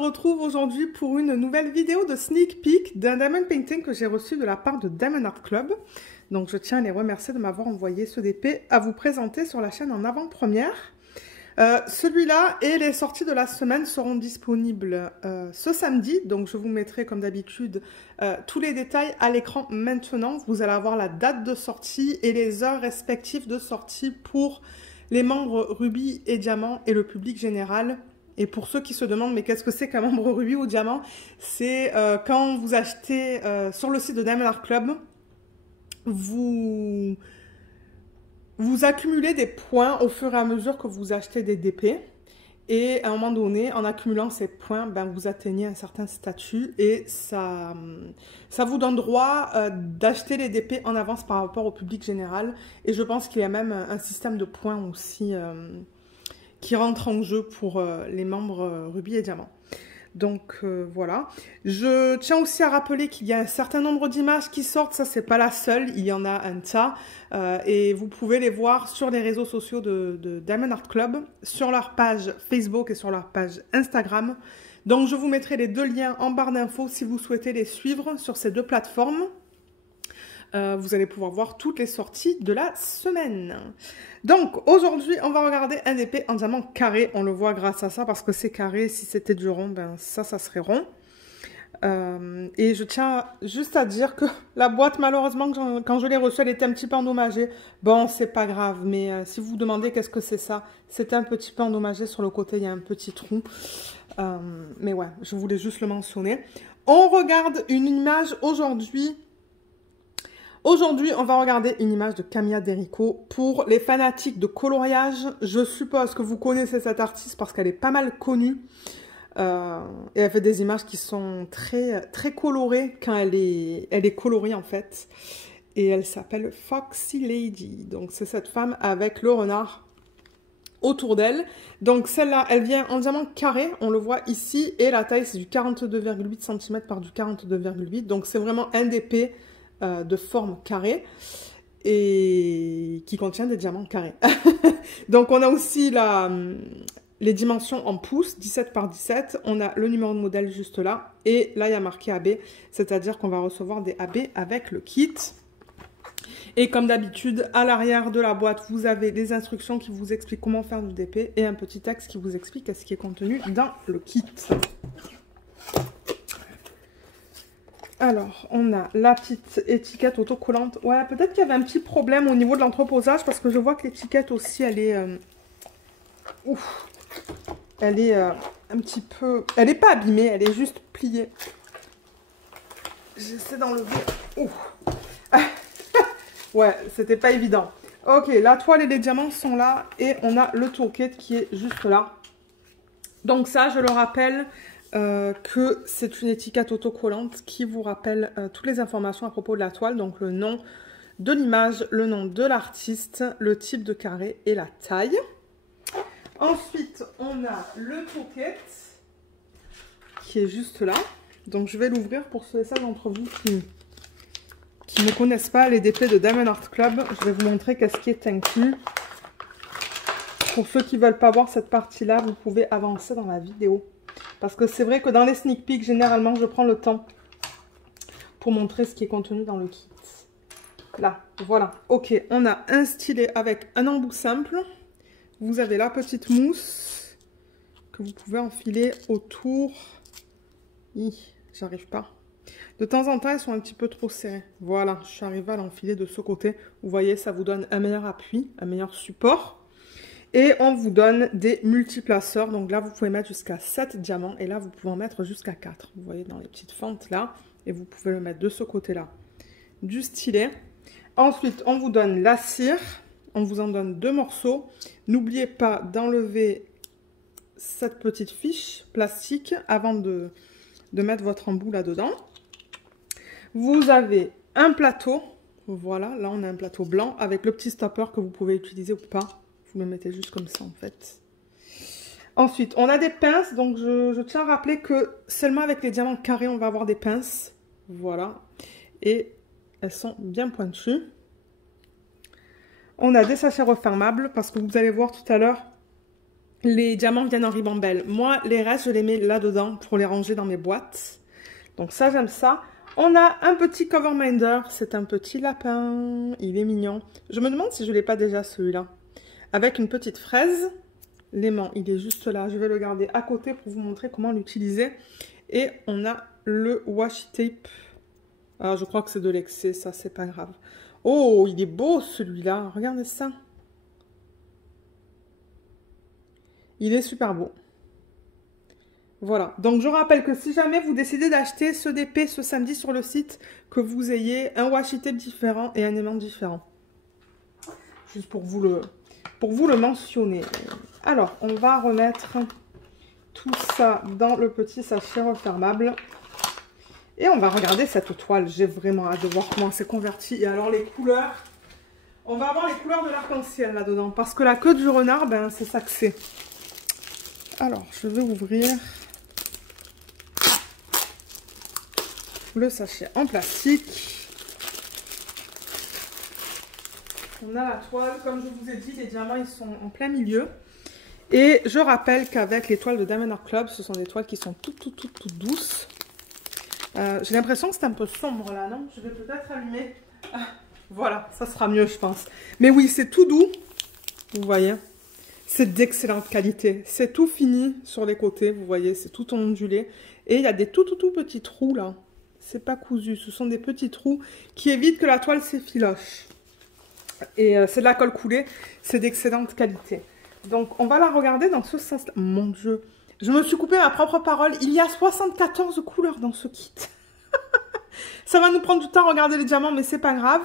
retrouve aujourd'hui pour une nouvelle vidéo de sneak peek d'un diamond painting que j'ai reçu de la part de Diamond Art Club. Donc je tiens à les remercier de m'avoir envoyé ce DP à vous présenter sur la chaîne en avant-première. Celui-là et les sorties de la semaine seront disponibles ce samedi. Donc je vous mettrai comme d'habitude tous les détails à l'écran maintenant. Vous allez avoir la date de sortie et les heures respectives de sortie pour les membres Rubis et Diamant et le public général. Et pour ceux qui se demandent, mais qu'est-ce que c'est qu'un membre Rubis ou Diamant? C'est quand vous achetez sur le site de Diamond Art Club, vous accumulez des points au fur et à mesure que vous achetez des DP. Et à un moment donné, en accumulant ces points, ben, vous atteignez un certain statut et ça vous donne droit d'acheter les DP en avance par rapport au public général. Et je pense qu'il y a même un système de points aussi qui rentre en jeu pour les membres Rubis et Diamant. Donc voilà. Je tiens aussi à rappeler qu'il y a un certain nombre d'images qui sortent. Ça, c'est pas la seule. Il y en a un tas. Et vous pouvez les voir sur les réseaux sociaux de Diamond Art Club, sur leur page Facebook et sur leur page Instagram. Donc je vous mettrai les deux liens en barre d'infos si vous souhaitez les suivre sur ces deux plateformes. Vous allez pouvoir voir toutes les sorties de la semaine. Donc, aujourd'hui, on va regarder un épée en diamant carré. On le voit grâce à ça, parce que c'est carré. Si c'était du rond, ben ça serait rond. Et je tiens juste à dire que la boîte, malheureusement, quand je l'ai reçue, elle était un petit peu endommagée. Bon, c'est pas grave, mais si vous vous demandez qu'est-ce que c'est ça, c'était un petit peu endommagé. Sur le côté, il y a un petit trou. Mais ouais, je voulais juste le mentionner. On regarde une image aujourd'hui. Aujourd'hui, on va regarder une image de Camilla Derico. Pour les fanatiques de coloriage, je suppose que vous connaissez cette artiste parce qu'elle est pas mal connue. Et elle fait des images qui sont très, très colorées quand elle est colorée en fait. Et elle s'appelle Foxy Lady. Donc c'est cette femme avec le renard autour d'elle. Donc celle-là, elle vient en diamant carré, on le voit ici. Et la taille, c'est du 42,8 cm par du 42,8. Donc c'est vraiment un DP de forme carrée et qui contient des diamants carrés. Donc on a aussi les dimensions en pouces, 17 par 17. On a le numéro de modèle juste là. Et là, il y a marqué AB, c'est-à-dire qu'on va recevoir des AB avec le kit. Et comme d'habitude, à l'arrière de la boîte, vous avez des instructions qui vous expliquent comment faire du DP et un petit texte qui vous explique ce qui est contenu dans le kit. Alors, on a la petite étiquette autocollante. Ouais, peut-être qu'il y avait un petit problème au niveau de l'entreposage parce que je vois que l'étiquette aussi, elle est... Ouf. Elle est un petit peu... Elle n'est pas abîmée, elle est juste pliée. J'essaie d'enlever... Ouf. Ouais, c'était pas évident. Ok, la toile et les diamants sont là et on a le toolkit qui est juste là. Donc ça, je le rappelle... que c'est une étiquette autocollante qui vous rappelle toutes les informations à propos de la toile, donc le nom de l'image, le nom de l'artiste, le type de carré et la taille. Ensuite, on a le toolkit qui est juste là. Donc je vais l'ouvrir pour ceux et celles d'entre vous qui ne connaissent pas les DP de Diamond Art Club. Je vais vous montrer qu'est-ce qui est inclus. Pour ceux qui ne veulent pas voir cette partie-là, vous pouvez avancer dans la vidéo. Parce que c'est vrai que dans les sneak peeks, généralement, je prends le temps pour montrer ce qui est contenu dans le kit. Là, voilà. Ok, on a un stylet avec un embout simple. Vous avez la petite mousse que vous pouvez enfiler autour. J'arrive pas. De temps en temps, elles sont un petit peu trop serrées. Voilà, je suis arrivée à l'enfiler de ce côté. Vous voyez, ça vous donne un meilleur appui, un meilleur support. Et on vous donne des multiplaceurs. Donc là, vous pouvez mettre jusqu'à 7 diamants. Et là, vous pouvez en mettre jusqu'à 4. Vous voyez dans les petites fentes là. Et vous pouvez le mettre de ce côté-là. Du stylet. Ensuite, on vous donne la cire. On vous en donne 2 morceaux. N'oubliez pas d'enlever cette petite fiche plastique avant de mettre votre embout là-dedans. Vous avez un plateau. Voilà, là, on a un plateau blanc avec le petit stopper que vous pouvez utiliser ou pas. Vous le mettez juste comme ça en fait. Ensuite, on a des pinces. Donc, je tiens à rappeler que seulement avec les diamants carrés, on va avoir des pinces. Voilà. Et elles sont bien pointues. On a des sachets refermables parce que vous allez voir tout à l'heure les diamants viennent en ribambelle. Moi, les restes, je les mets là-dedans pour les ranger dans mes boîtes. Donc ça, j'aime ça. On a un petit cover minder. C'est un petit lapin. Il est mignon. Je me demande si je ne l'ai pas déjà, celui-là. Avec une petite fraise. L'aimant, il est juste là. Je vais le garder à côté pour vous montrer comment l'utiliser. Et on a le washi tape. Alors, je crois que c'est de l'excès, ça, c'est pas grave. Oh, il est beau, celui-là. Regardez ça. Il est super beau. Voilà. Donc, je rappelle que si jamais vous décidez d'acheter ce DP ce samedi sur le site, que vous ayez un washi tape différent et un aimant différent. Juste pour vous le mentionner. Alors, on va remettre tout ça dans le petit sachet refermable. Et on va regarder cette toile. J'ai vraiment hâte de voir comment c'est converti. Et alors, les couleurs. On va avoir les couleurs de l'arc-en-ciel là-dedans. Parce que la queue du renard, ben, c'est ça que c'est. Alors, je vais ouvrir le sachet en plastique. On a la toile, comme je vous ai dit, les diamants ils sont en plein milieu. Et je rappelle qu'avec les toiles de Diamond Art Club, ce sont des toiles qui sont toutes douces. J'ai l'impression que c'est un peu sombre là, non? Je vais peut-être allumer. Ah, voilà, ça sera mieux je pense. Mais oui, c'est tout doux, vous voyez. C'est d'excellente qualité. C'est tout fini sur les côtés, vous voyez, c'est tout ondulé. Et il y a des tout petits trous là. C'est pas cousu, ce sont des petits trous qui évitent que la toile s'effiloche. Et c'est de la colle coulée, c'est d'excellente qualité. Donc on va la regarder dans ce sens. Mon Dieu, je me suis coupé ma propre parole. Il y a 74 couleurs dans ce kit. Ça va nous prendre du temps à regarder les diamants, mais c'est pas grave.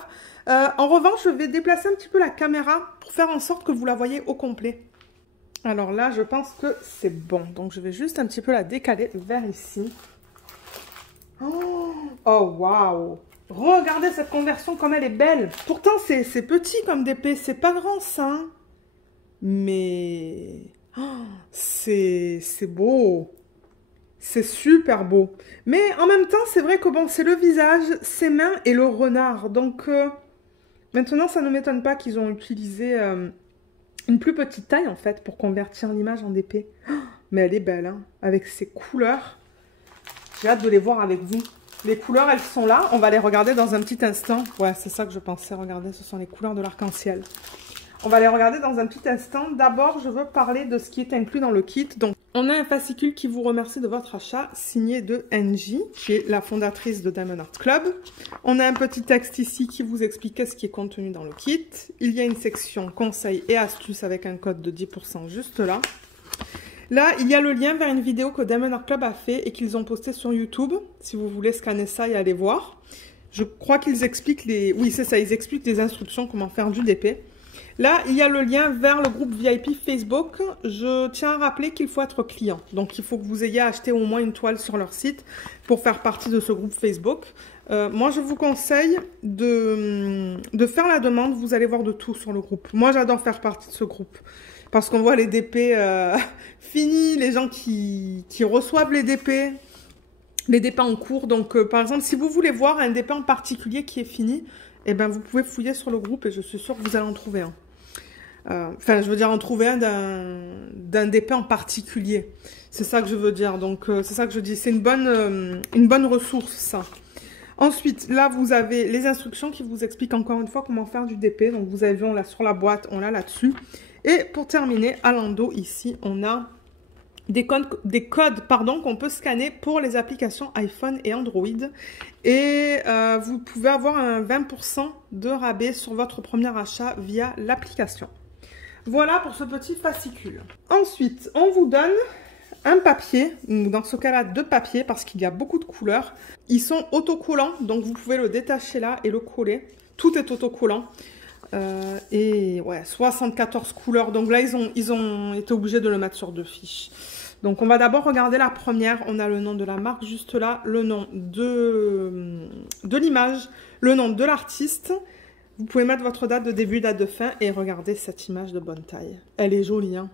En revanche, je vais déplacer un petit peu la caméra pour faire en sorte que vous la voyez au complet. Alors là, je pense que c'est bon. Donc je vais juste un petit peu la décaler vers ici. Oh waouh! Regardez cette conversion comme elle est belle. Pourtant, c'est petit comme DP. C'est pas grand ça. Hein. Mais c'est beau. C'est super beau. Mais en même temps, c'est vrai que bon, c'est le visage, ses mains et le renard. Donc maintenant, ça ne m'étonne pas qu'ils ont utilisé une plus petite taille en fait pour convertir l'image en DP. Mais elle est belle, hein, avec ses couleurs. J'ai hâte de les voir avec vous. Les couleurs, elles sont là. On va les regarder dans un petit instant. Ouais, c'est ça que je pensais. Regardez, ce sont les couleurs de l'arc-en-ciel. On va les regarder dans un petit instant. D'abord, je veux parler de ce qui est inclus dans le kit. Donc, on a un fascicule qui vous remercie de votre achat, signé de Angie, qui est la fondatrice de Diamond Art Club. On a un petit texte ici qui vous explique ce qui est contenu dans le kit. Il y a une section conseils et astuces avec un code de 10% juste là. Là, il y a le lien vers une vidéo que Diamond Art Club a fait et qu'ils ont posté sur YouTube. Si vous voulez scanner ça et aller voir. Je crois qu'ils expliquent les... Oui, c'est ça, ils expliquent les instructions, comment faire du DP. Là, il y a le lien vers le groupe VIP Facebook. Je tiens à rappeler qu'il faut être client. Donc, il faut que vous ayez acheté au moins une toile sur leur site pour faire partie de ce groupe Facebook. Moi, je vous conseille de faire la demande. Vous allez voir de tout sur le groupe. Moi, j'adore faire partie de ce groupe. Parce qu'on voit les DP finis, les gens qui reçoivent les DP en cours. Donc, par exemple, si vous voulez voir un DP en particulier qui est fini, eh ben, vous pouvez fouiller sur le groupe et je suis sûre que vous allez en trouver un. Enfin, je veux dire en trouver un d'un DP en particulier. C'est ça que je veux dire. Donc, c'est ça que je dis. C'est une bonne ressource, ça. Ensuite, là, vous avez les instructions qui vous expliquent encore une fois comment faire du DP. Donc, vous avez vu, on l'a sur la boîte, on l'a là-dessus. Et pour terminer, à l'endos, ici, on a des codes qu'on peut scanner pour les applications iPhone et Android. Et vous pouvez avoir un 20% de rabais sur votre premier achat via l'application. Voilà pour ce petit fascicule. Ensuite, on vous donne un papier, ou dans ce cas-là, 2 papiers, parce qu'il y a beaucoup de couleurs. Ils sont autocollants, donc vous pouvez le détacher là et le coller. Tout est autocollant. Et ouais, 74 couleurs. Donc là, ils ont été obligés de le mettre sur 2 fiches. Donc on va d'abord regarder la première. On a le nom de la marque juste là, le nom de l'image, le nom de l'artiste. Vous pouvez mettre votre date de début, date de fin et regardez cette image de bonne taille. Elle est jolie, hein.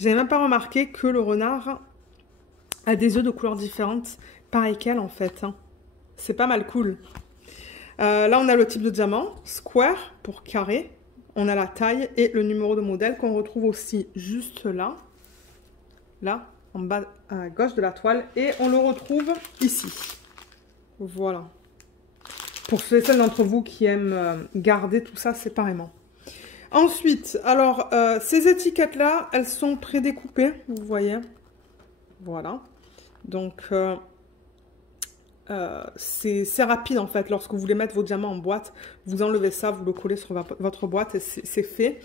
J'avais même pas remarqué que le renard a des yeux de couleurs différentes, pareil qu'elle en fait, hein. C'est pas mal cool. Là, on a le type de diamant, square pour carré. on a la taille et le numéro de modèle qu'on retrouve aussi juste là. Là, en bas à gauche de la toile. Et on le retrouve ici. Voilà. Pour ceux et celles d'entre vous qui aiment garder tout ça séparément. Ensuite, alors, ces étiquettes-là, elles sont prédécoupées, vous voyez. Voilà. Donc, c'est rapide en fait. Lorsque vous voulez mettre vos diamants en boîte, vous enlevez ça, vous le collez sur votre boîte et c'est fait.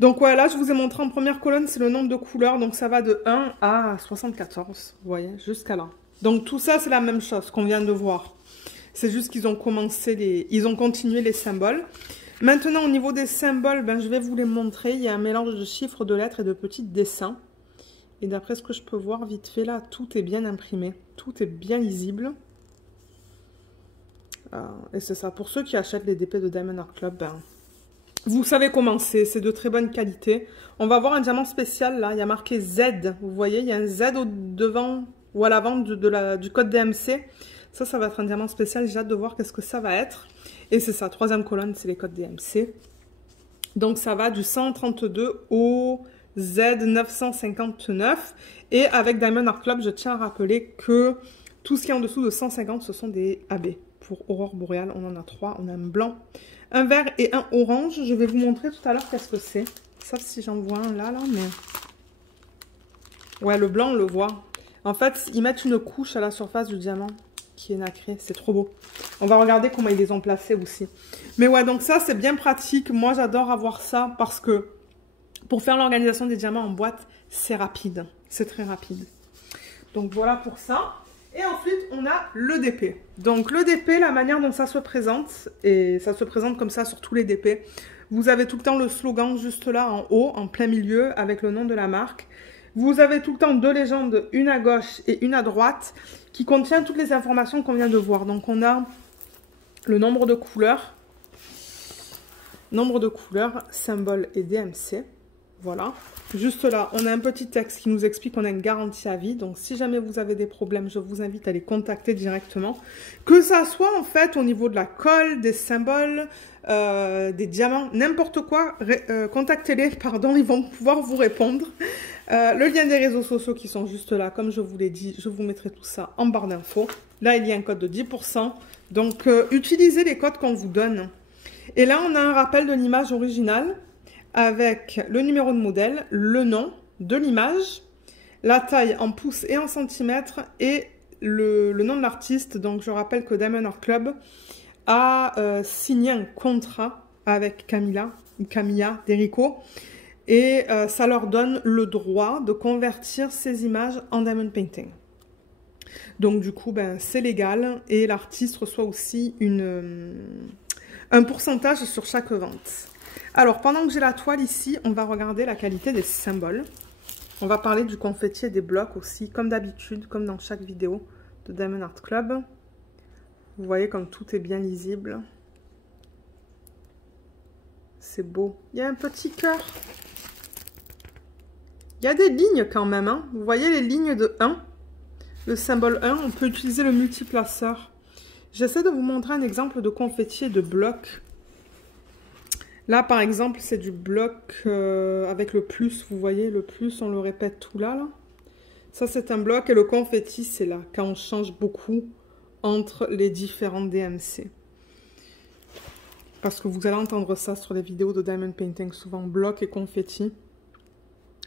Donc voilà, je vous ai montré en première colonne, c'est le nombre de couleurs. Donc ça va de 1 à 74, vous voyez, jusqu'à là. Donc tout ça, c'est la même chose qu'on vient de voir. C'est juste qu'ils ont ils ont continué les symboles. Maintenant, au niveau des symboles, ben, je vais vous les montrer. Il y a un mélange de chiffres, de lettres et de petits dessins. Et d'après ce que je peux voir vite fait là, tout est bien imprimé. Tout est bien lisible. Et c'est ça. Pour ceux qui achètent les DP de Diamond Art Club, ben, vous savez comment c'est de très bonne qualité. On va avoir un diamant spécial là. Il y a marqué Z. Vous voyez, il y a un Z au devant ou à l'avant du code DMC. Ça va être un diamant spécial. J'ai hâte de voir qu'est-ce que ça va être. Et c'est ça, troisième colonne, c'est les codes DMC. Donc ça va du 132 au Z959. Et avec Diamond Art Club, je tiens à rappeler que tout ce qui est en dessous de 150, ce sont des AB. Pour Aurore Boréale, on en a 3. On a un blanc, un vert et un orange. Je vais vous montrer tout à l'heure qu'est-ce que c'est. Sauf si j'en vois un là, mais... Ouais, le blanc, on le voit. En fait, ils mettent une couche à la surface du diamant qui est nacré, c'est trop beau. On va regarder comment ils les ont placés aussi. Mais ouais, donc ça, c'est bien pratique. Moi, j'adore avoir ça parce que pour faire l'organisation des diamants en boîte, c'est rapide. C'est très rapide. Donc voilà pour ça. Et ensuite, on a le DP. Donc le DP, la manière dont ça se présente, et ça se présente comme ça sur tous les DP. Vous avez tout le temps le slogan juste là en haut, en plein milieu, avec le nom de la marque. Vous avez tout le temps deux légendes, une à gauche et une à droite, qui contient toutes les informations qu'on vient de voir. Donc on a le nombre de couleurs, symbole et DMC. Voilà. Juste là, on a un petit texte qui nous explique qu'on a une garantie à vie. Donc si jamais vous avez des problèmes, je vous invite à les contacter directement. Que ça soit en fait au niveau de la colle, des symboles, des diamants, n'importe quoi, contactez-les, pardon, ils vont pouvoir vous répondre. Le lien des réseaux sociaux qui sont juste là, comme je vous l'ai dit, je vous mettrai tout ça en barre d'infos. Là, il y a un code de 10%. Donc, utilisez les codes qu'on vous donne. Et là, on a un rappel de l'image originale avec le numéro de modèle, le nom de l'image, la taille en pouces et en centimètres et le nom de l'artiste. Donc, je rappelle que Diamond Art Club a signé un contrat avec Camilla Derico. Et ça leur donne le droit de convertir ces images en diamond painting. Donc du coup, ben, c'est légal et l'artiste reçoit aussi un pourcentage sur chaque vente. Alors, pendant que j'ai la toile ici, on va regarder la qualité des symboles. On va parler du confetti et des blocs aussi, comme d'habitude, comme dans chaque vidéo de Diamond Art Club. Vous voyez comme tout est bien lisible. C'est beau. Il y a un petit cœur. Il y a des lignes quand même, hein. Vous voyez les lignes de 1, le symbole 1, on peut utiliser le multiplaceur. J'essaie de vous montrer un exemple de confetti et de bloc. Là, par exemple, c'est du bloc avec le plus, vous voyez, le plus, on le répète tout là. Ça, c'est un bloc et le confetti, c'est là, quand on change beaucoup entre les différentes DMC. Parce que vous allez entendre ça sur les vidéos de Diamond Painting, souvent bloc et confetti.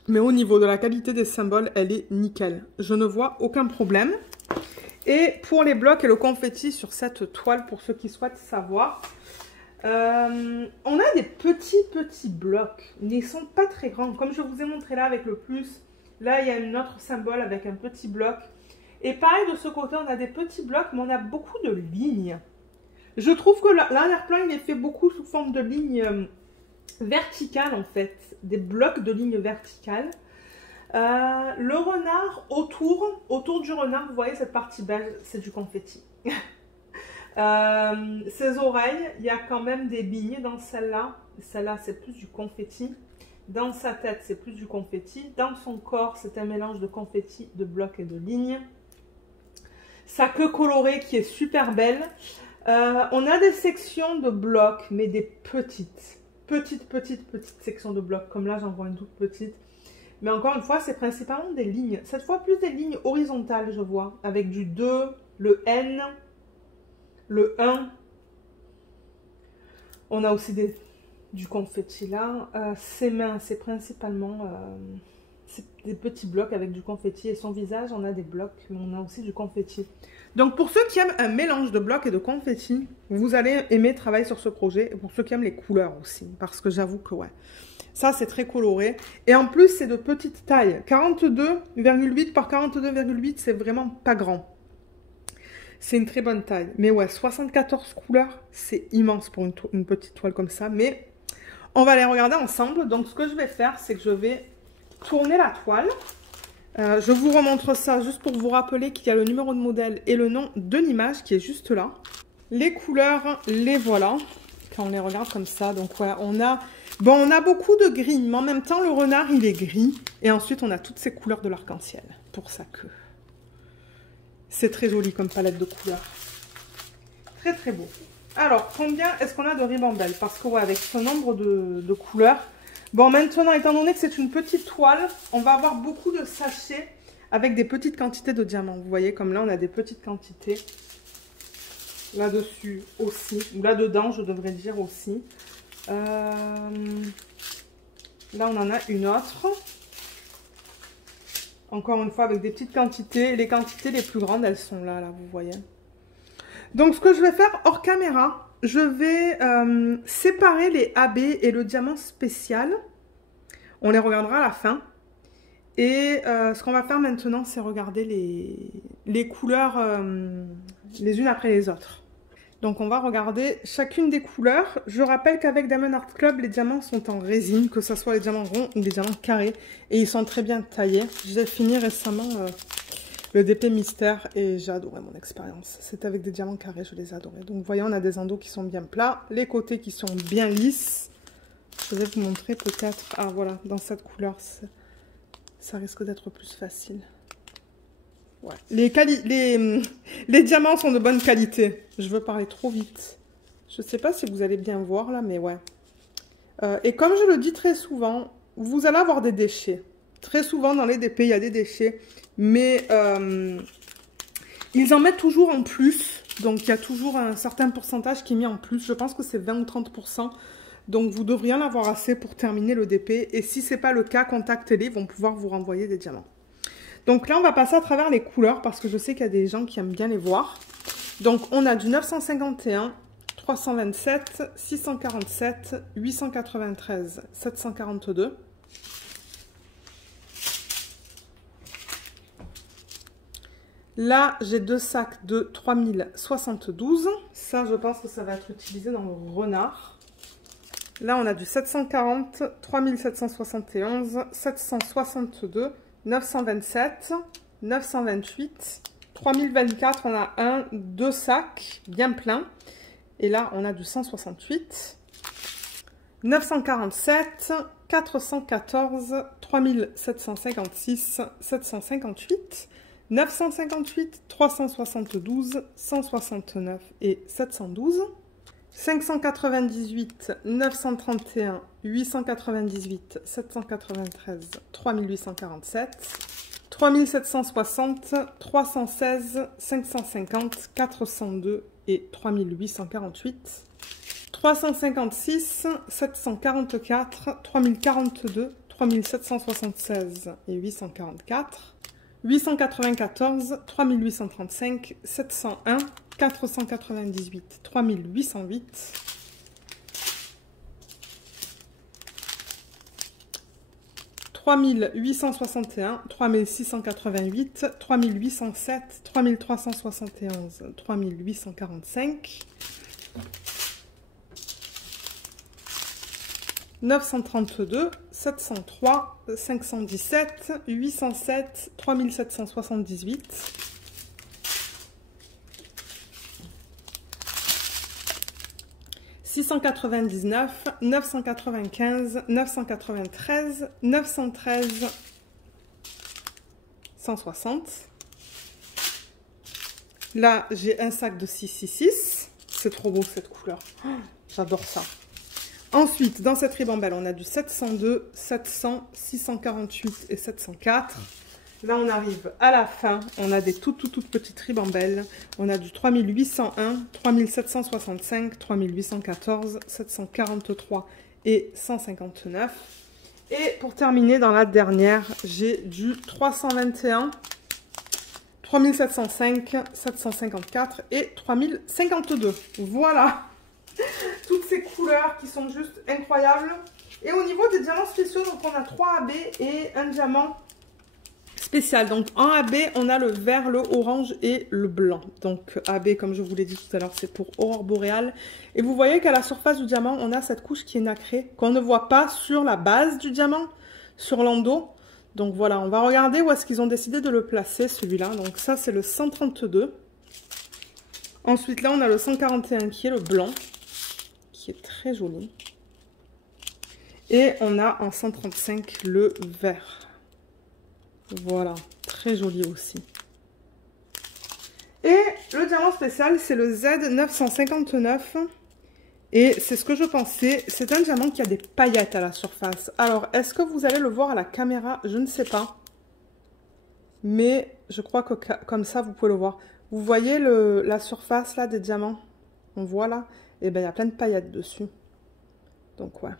Mais au niveau de la qualité des symboles, elle est nickel. Je ne vois aucun problème. Et pour les blocs et le confetti sur cette toile, pour ceux qui souhaitent savoir, on a des petits blocs. Ils ne sont pas très grands. Comme je vous ai montré là avec le plus, là il y a un autre symbole avec un petit bloc. Et pareil de ce côté, on a des petits blocs, mais on a beaucoup de lignes. Je trouve que l'arrière-plan, il est fait beaucoup sous forme de lignes verticales en fait. Des blocs de lignes verticales. Le renard autour du renard, vous voyez cette partie beige, c'est du confetti. Ses oreilles, il y a quand même des lignes dans celle-là. Celle-là, c'est plus du confetti. Dans sa tête, c'est plus du confetti. Dans son corps, c'est un mélange de confetti, de blocs et de lignes. Sa queue colorée qui est super belle. On a des sections de blocs, mais des petites. petite section de blocs. Comme là, j'en vois une toute petite. Mais encore une fois, c'est principalement des lignes. Cette fois, plus des lignes horizontales, je vois. Avec du 2, le N, le 1. On a aussi du confetti là. Ses mains, c'est principalement des petits blocs avec du confetti. Et son visage, on a des blocs, mais on a aussi du confetti. Donc pour ceux qui aiment un mélange de blocs et de confetti, vous allez aimer travailler sur ce projet. Et pour ceux qui aiment les couleurs aussi, parce que j'avoue que ouais, ça c'est très coloré. Et en plus c'est de petite taille, 42,8 par 42,8, c'est vraiment pas grand. C'est une très bonne taille. Mais ouais, 74 couleurs, c'est immense pour une petite toile comme ça. Mais on va les regarder ensemble. Donc ce que je vais faire, c'est que je vais tourner la toile. Je vous remontre ça juste pour vous rappeler qu'il y a le numéro de modèle et le nom de l'image qui est juste là. Les couleurs, les voilà. Quand on les regarde comme ça, donc ouais, on a beaucoup de gris, mais en même temps, le renard, il est gris. Et ensuite, on a toutes ces couleurs de l'arc-en-ciel pour sa queue. C'est très joli comme palette de couleurs. Très, très beau. Alors, combien est-ce qu'on a de ribambelle? Parce que ouais, avec ce nombre de couleurs... Bon, maintenant, étant donné que c'est une petite toile, on va avoir beaucoup de sachets avec des petites quantités de diamants. Vous voyez, comme là, on a des petites quantités. Là-dessus aussi. Ou là-dedans, je devrais dire aussi. Là, on en a une autre. Encore une fois, avec des petites quantités. Les quantités les plus grandes, elles sont là, vous voyez. Donc, ce que je vais faire hors caméra... Je vais séparer les AB et le diamant spécial. On les regardera à la fin. Et ce qu'on va faire maintenant, c'est regarder les couleurs les unes après les autres. Donc on va regarder chacune des couleurs. Je rappelle qu'avec Diamond Art Club, les diamants sont en résine, que ce soit les diamants ronds ou les diamants carrés. Et ils sont très bien taillés. J'ai fini récemment... le DP Mystère et j'ai adoré mon expérience. C'était avec des diamants carrés, je les adorais. Donc vous voyez, on a des endos qui sont bien plats, les côtés qui sont bien lisses. Je vais vous montrer peut-être, ah voilà, dans cette couleur, ça risque d'être plus facile. Ouais. Les diamants sont de bonne qualité. Je veux parler trop vite. Je ne sais pas si vous allez bien voir là, mais ouais. Et comme je le dis très souvent, vous allez avoir des déchets. Très souvent dans les DP, il y a des déchets. Mais ils en mettent toujours en plus. Donc, il y a toujours un certain pourcentage qui est mis en plus. Je pense que c'est 20 ou 30%. Donc, vous devriez en avoir assez pour terminer le DP. Et si ce n'est pas le cas, contactez-les. Ils vont pouvoir vous renvoyer des diamants. Donc là, on va passer à travers les couleurs parce que je sais qu'il y a des gens qui aiment bien les voir. Donc, on a du 951, 327, 647, 893, 742. Là, j'ai deux sacs de 3072. Ça, je pense que ça va être utilisé dans le renard. Là, on a du 740, 3771, 762, 927, 928, 3024. On a deux sacs bien pleins. Et là, on a du 168, 947, 414, 3756, 758. 958, 372, 169 et 712, 598, 931, 898, 793, 3847, 3760, 316, 550, 402 et 3848, 356, 744, 3042, 3776 et 844, 894, 3835, 701, 498, 3808, 3861, 3688, 3807, 3371, 3845, 932, 703, 517, 807, 3778, 699, 995, 993, 913, 160. Là, j'ai un sac de 666. C'est trop beau cette couleur. Oh, j'adore ça. Ensuite, dans cette ribambelle, on a du 702, 700, 648 et 704. Là, on arrive à la fin. On a des toutes petites ribambelles. On a du 3801, 3765, 3814, 743 et 159. Et pour terminer, dans la dernière, j'ai du 321, 3705, 754 et 3052. Voilà. Toutes ces couleurs qui sont juste incroyables. Et au niveau des diamants spéciaux, donc on a 3 AB et un diamant spécial. Donc en AB, on a le vert, le orange et le blanc. Donc AB, comme je vous l'ai dit tout à l'heure, c'est pour Aurore Boréale. Et vous voyez qu'à la surface du diamant, on a cette couche qui est nacrée, qu'on ne voit pas sur la base du diamant, sur l'endos. Donc voilà, on va regarder où est-ce qu'ils ont décidé de le placer, celui-là. Donc ça, c'est le 132. Ensuite, là, on a le 141 qui est le blanc, qui est très joli. Et on a en 135 le vert. Voilà, très joli aussi. Et le diamant spécial, c'est le Z959. Et c'est ce que je pensais. C'est un diamant qui a des paillettes à la surface. Alors, est-ce que vous allez le voir à la caméra? Je ne sais pas. Mais je crois que comme ça, vous pouvez le voir. Vous voyez la surface là des diamants? On voit là? Et bien, il y a plein de paillettes dessus. Donc, ouais.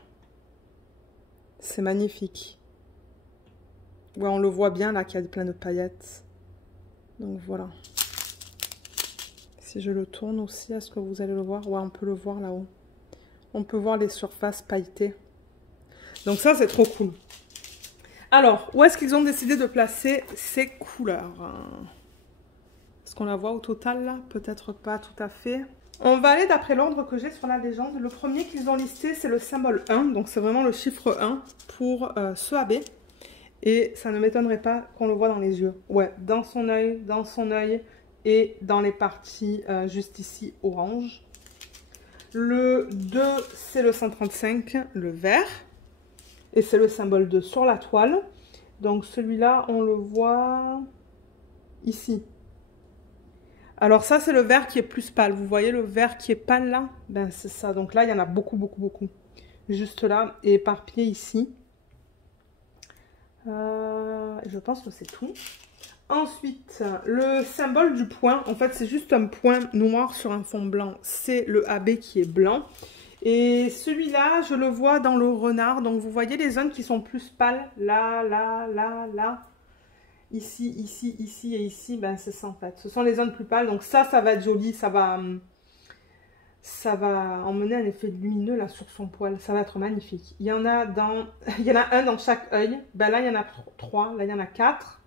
C'est magnifique. Ouais, on le voit bien là qu'il y a plein de paillettes. Donc, voilà. Si je le tourne aussi, est-ce que vous allez le voir? Ouais, on peut le voir là-haut. On peut voir les surfaces pailletées. Donc, ça, c'est trop cool. Alors, où est-ce qu'ils ont décidé de placer ces couleurs? Est-ce qu'on la voit au total là? Peut-être pas tout à fait. On va aller d'après l'ordre que j'ai sur la légende. Le premier qu'ils ont listé, c'est le symbole 1. Donc, c'est vraiment le chiffre 1 pour ce AB. Et ça ne m'étonnerait pas qu'on le voit dans les yeux. Ouais, dans son œil et dans les parties juste ici, orange. Le 2, c'est le 135, le vert. Et c'est le symbole 2 sur la toile. Donc, celui-là, on le voit ici. Alors ça, c'est le vert qui est plus pâle. Vous voyez le vert qui est pâle là? Ben c'est ça. Donc là, il y en a beaucoup. Juste là et éparpillé ici. Je pense que c'est tout. Ensuite, le symbole du point. En fait, c'est juste un point noir sur un fond blanc. C'est le AB qui est blanc. Et celui-là, je le vois dans le renard. Donc, vous voyez les zones qui sont plus pâles. Là. Ici et ici, ben c'est ça en fait. Ce sont les zones plus pâles. Donc ça va être joli. Ça va emmener un effet lumineux là sur son poil. Ça va être magnifique. Il y en a un dans chaque œil. Ben là, il y en a 3. Là, il y en a 4.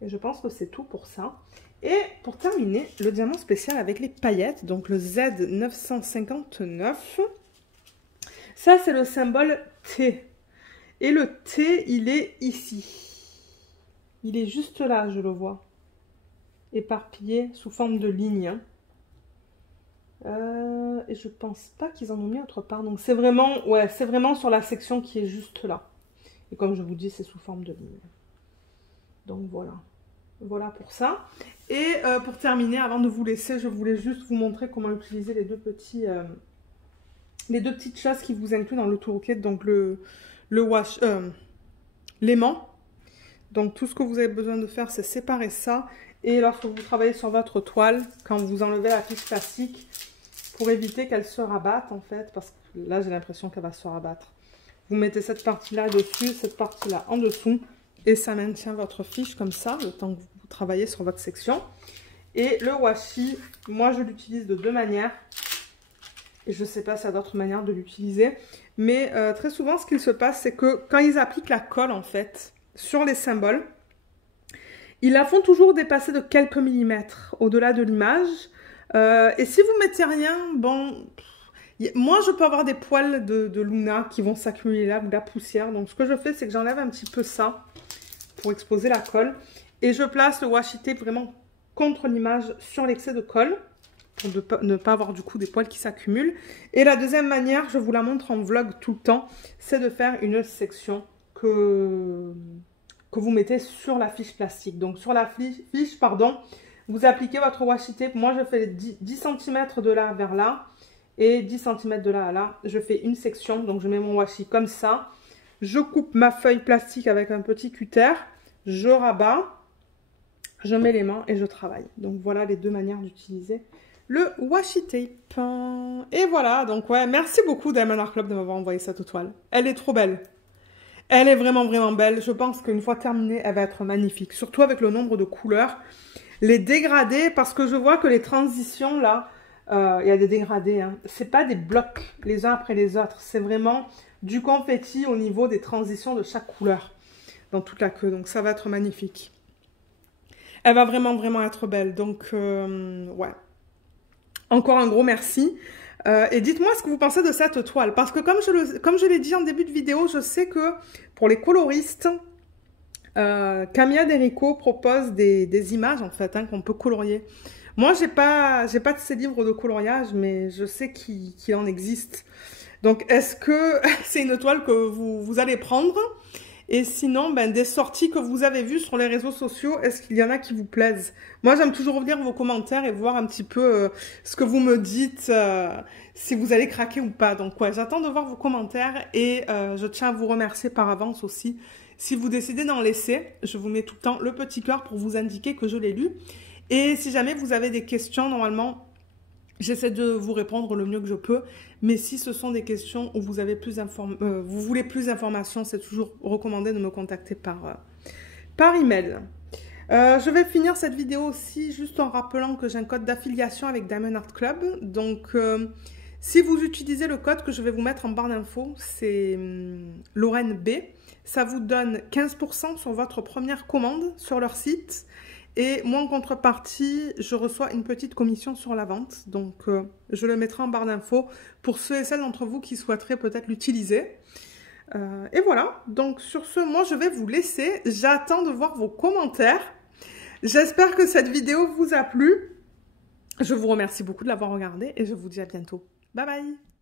Et je pense que c'est tout pour ça. Et pour terminer, le diamant spécial avec les paillettes. Donc le Z959. Ça, c'est le symbole T. Et le T, il est ici. Il est juste là, je le vois. Éparpillé sous forme de ligne. Et je pense pas qu'ils en ont mis autre part. Donc c'est vraiment, ouais, c'est vraiment sur la section qui est juste là. Et comme je vous dis, c'est sous forme de ligne. Donc voilà. Voilà pour ça. Et pour terminer, avant de vous laisser, je voulais juste vous montrer comment utiliser les deux petites choses qui vous incluent dans le toolkit. Donc l'aimant. Donc tout ce que vous avez besoin de faire, c'est séparer ça. Et lorsque vous travaillez sur votre toile, quand vous enlevez la fiche plastique, pour éviter qu'elle se rabatte en fait, parce que là j'ai l'impression qu'elle va se rabattre. Vous mettez cette partie-là dessus, cette partie-là en dessous, et ça maintient votre fiche comme ça, le temps que vous travaillez sur votre section. Et le washi, moi je l'utilise de deux manières. Et je ne sais pas s'il y a d'autres manières de l'utiliser. Mais très souvent, ce qu'il se passe, c'est que quand ils appliquent la colle en fait, sur les symboles, ils la font toujours dépasser de quelques millimètres au-delà de l'image. Et si vous mettez rien, bon, moi je peux avoir des poils de Luna qui vont s'accumuler là, ou de la poussière. Donc ce que je fais, c'est que j'enlève un petit peu ça pour exposer la colle. Et je place le washi tape vraiment contre l'image sur l'excès de colle, pour ne pas avoir du coup des poils qui s'accumulent. Et la deuxième manière, je vous la montre en vlog tout le temps, c'est de faire une section que vous mettez sur la fiche plastique. Donc sur la fiche, pardon, vous appliquez votre washi tape. Moi je fais 10 cm de là vers là. et 10 cm de là à là. Je fais une section, donc je mets mon washi comme ça. Je coupe ma feuille plastique avec un petit cutter, je rabats, je mets les mains et je travaille. Donc voilà les deux manières d'utiliser le washi tape. Et voilà, donc ouais, merci beaucoup Diamond Art Club de m'avoir envoyé cette toile. Elle est trop belle. Elle est vraiment, vraiment belle. Je pense qu'une fois terminée, elle va être magnifique. Surtout avec le nombre de couleurs. Les dégradés, parce que je vois que les transitions, là, il y a des dégradés. Hein. C'est pas des blocs les uns après les autres. C'est vraiment du confetti au niveau des transitions de chaque couleur dans toute la queue. Donc ça va être magnifique. Elle va vraiment, vraiment être belle. Donc, ouais. Encore un gros merci. Et dites-moi ce que vous pensez de cette toile. Parce que comme je l'ai dit en début de vidéo, je sais que pour les coloristes, Camilla Derico propose des images en fait hein, qu'on peut colorier. Moi, j'ai pas de ces livres de coloriage, mais je sais qu'il en existe. Donc, est-ce que c'est une toile que vous allez prendre? Et sinon, ben, des sorties que vous avez vues sur les réseaux sociaux, est-ce qu'il y en a qui vous plaisent? Moi, j'aime toujours lire vos commentaires et voir un petit peu ce que vous me dites, si vous allez craquer ou pas. Donc, ouais, j'attends de voir vos commentaires et je tiens à vous remercier par avance aussi. Si vous décidez d'en laisser, je vous mets tout le temps le petit cœur pour vous indiquer que je l'ai lu. Et si jamais vous avez des questions, normalement, j'essaie de vous répondre le mieux que je peux, mais si ce sont des questions où vous avez vous voulez plus d'informations, c'est toujours recommandé de me contacter par email. Je vais finir cette vidéo aussi juste en rappelant que j'ai un code d'affiliation avec Diamond Art Club. Donc, si vous utilisez le code que je vais vous mettre en barre d'infos, c'est Lorraine B. Ça vous donne 15% sur votre première commande sur leur site. Et moi, en contrepartie, je reçois une petite commission sur la vente. Donc, je le mettrai en barre d'infos pour ceux et celles d'entre vous qui souhaiteraient peut-être l'utiliser. Et voilà. Donc, sur ce, moi, je vais vous laisser. J'attends de voir vos commentaires. J'espère que cette vidéo vous a plu. Je vous remercie beaucoup de l'avoir regardée et je vous dis à bientôt. Bye bye!